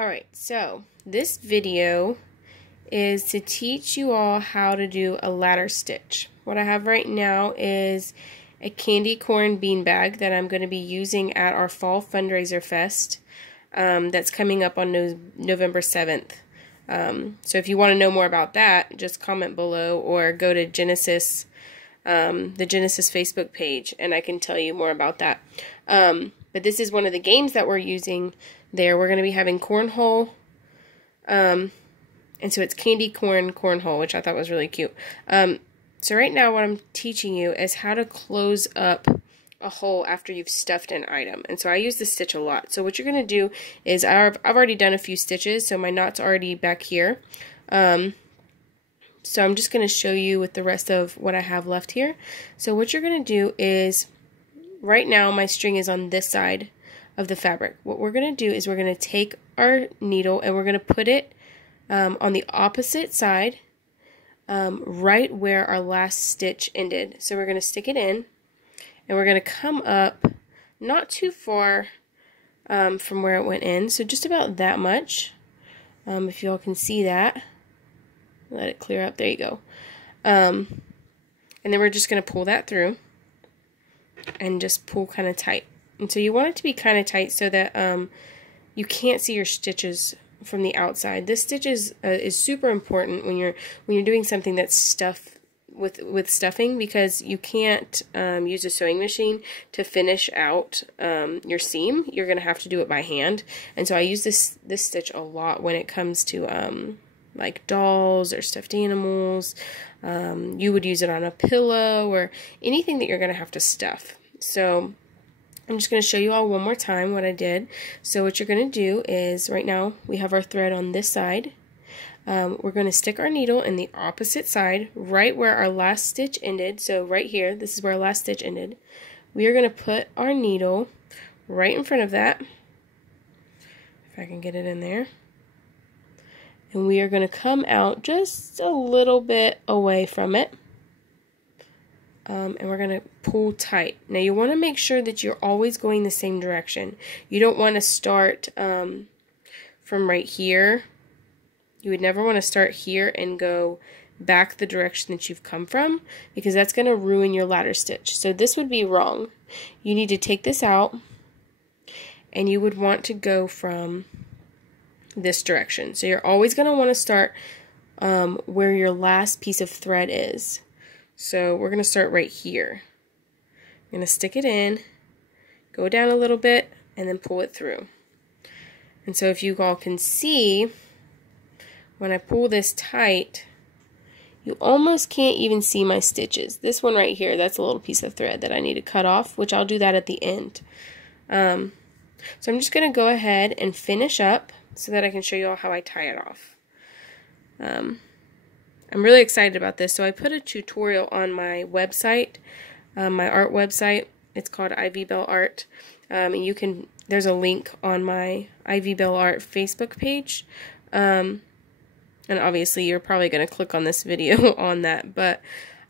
Alright, so this video is to teach you all how to do a ladder stitch. What I have right now is a candy corn beanbag that I'm going to be using at our Fall Fundraiser Fest that's coming up on November 7th. So if you want to know more about that, just comment below or go to Genesis, the Genesis Facebook page, and I can tell you more about that. But this is one of the games that we're using there. We're going to be having cornhole, and so it's candy corn cornhole, which I thought was really cute. So right now what I'm teaching you is how to close up a hole after you've stuffed an item. And so I use this stitch a lot. So what you're going to do is I've already done a few stitches, so my knot's already back here. So I'm just going to show you with the rest of what I have left here. So what you're going to do is, right now my string is on this side of the fabric. What we're going to do is we're going to take our needle and we're going to put it on the opposite side, right where our last stitch ended. So we're going to stick it in and we're going to come up not too far from where it went in, so just about that much. If you all can see that. Let it clear up. There you go. And then we're just going to pull that through and just pull kind of tight. And so you want it to be kind of tight so that you can't see your stitches from the outside. This stitch is super important when you're doing something that's stuffed with stuffing, because you can't use a sewing machine to finish out your seam. You're going to have to do it by hand. And so I use this stitch a lot when it comes to like dolls or stuffed animals. You would use it on a pillow or anything that you're going to have to stuff. So I'm just going to show you all one more time what I did. So what you're going to do is, right now we have our thread on this side. We're going to stick our needle in the opposite side, right where our last stitch ended. So right here, this is where our last stitch ended. We are going to put our needle right in front of that, if I can get it in there. And we are going to come out just a little bit away from it. And we're going to pull tight. Now you want to make sure that you're always going the same direction. You don't want to start from right here. You would never want to start here and go back the direction that you've come from, because that's going to ruin your ladder stitch. So this would be wrong. You need to take this out and you would want to go from this direction. So you're always going to want to start where your last piece of thread is. So we're going to start right here. I'm going to stick it in, go down a little bit, and then pull it through. And so if you all can see, when I pull this tight, you almost can't even see my stitches. This one right here, that's a little piece of thread that I need to cut off, which I'll do that at the end. So I'm just going to go ahead and finish up so that I can show you all how I tie it off. I'm really excited about this. So I put a tutorial on my website, my art website. It's called Ivy Belle Art. And you can, there's a link on my Ivy Belle Art Facebook page. And obviously you're probably going to click on this video on that, but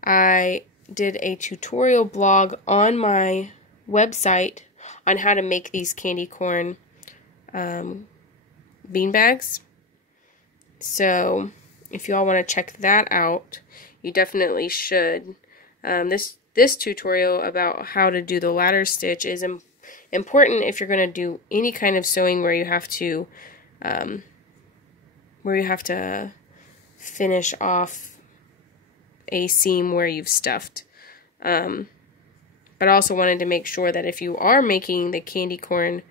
I did a tutorial blog on my website on how to make these candy corn beanbags. So if you all want to check that out, you definitely should. This tutorial about how to do the ladder stitch is important if you're going to do any kind of sewing where you have to finish off a seam where you've stuffed. But I also wanted to make sure that if you are making the candy corn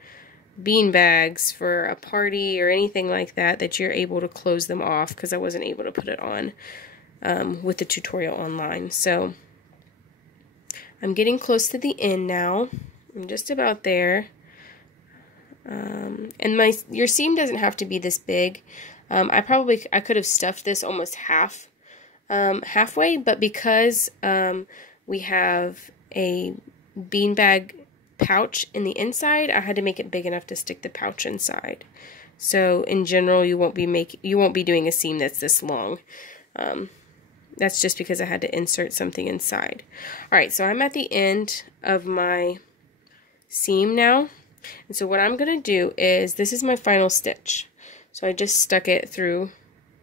bean bags for a party or anything like that, that you're able to close them off, because I wasn't able to put it on with the tutorial online. So I'm getting close to the end now. I'm just about there. And your seam doesn't have to be this big. I could have stuffed this almost halfway, but because we have a beanbag pouch in the inside, I had to make it big enough to stick the pouch inside. So in general, you won't be doing a seam that's this long. That's just because I had to insert something inside. Alright, so I'm at the end of my seam now. And so what I'm going to do is, this is my final stitch. So I just stuck it through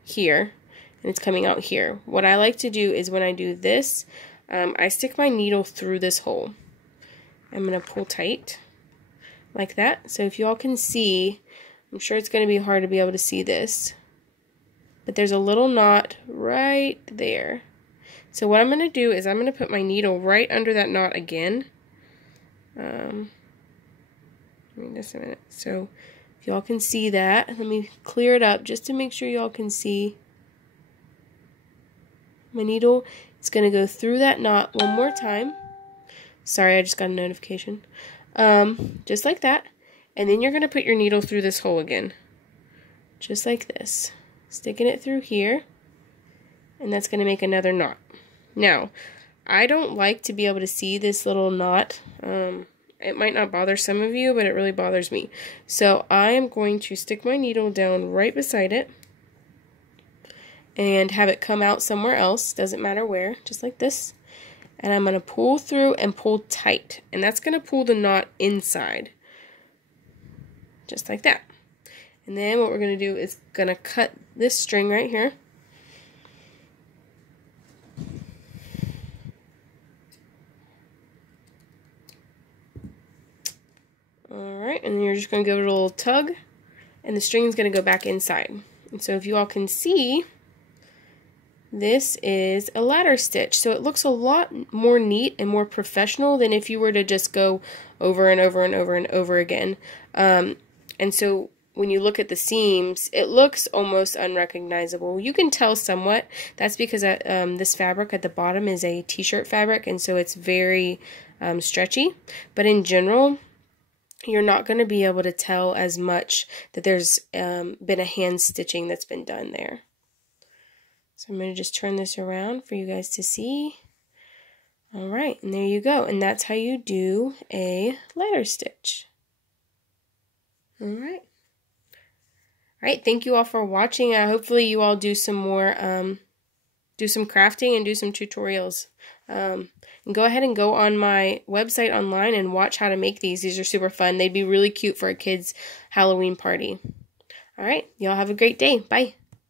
here, and it's coming out here. What I like to do is when I do this, I stick my needle through this hole. I'm going to pull tight like that. So if you all can see, I'm sure it's going to be hard to be able to see this, but there's a little knot right there. So what I'm going to do is I'm going to put my needle right under that knot again. Just a minute. So if y'all can see that, let me clear it up just to make sure y'all can see. My needle is going to go through that knot one more time. Sorry, I just got a notification. Just like that. And then you're going to put your needle through this hole again. Just like this. Sticking it through here. And that's going to make another knot. Now, I don't like to be able to see this little knot. It might not bother some of you, but it really bothers me. So I am going to stick my needle down right beside it and have it come out somewhere else, doesn't matter where, just like this. And I'm going to pull through and pull tight, and that's going to pull the knot inside, just like that. And then what we're going to do is going to cut this string right here. Alright, and then you're just going to give it a little tug, and the string is going to go back inside. And so if you all can see, this is a ladder stitch. So it looks a lot more neat and more professional than if you were to just go over and over and over and over again. And so when you look at the seams, it looks almost unrecognizable. You can tell somewhat. That's because this fabric at the bottom is a t-shirt fabric, and so it's very stretchy. But in general, you're not going to be able to tell as much that there's been a hand stitching that's been done there. So I'm going to just turn this around for you guys to see. Alright, and there you go. And that's how you do a ladder stitch. Alright. Alright, thank you all for watching. Hopefully you all do some more, do some crafting and do some tutorials. And go ahead and go on my website online and watch how to make these. These are super fun. They'd be really cute for a kid's Halloween party. Alright, y'all have a great day. Bye.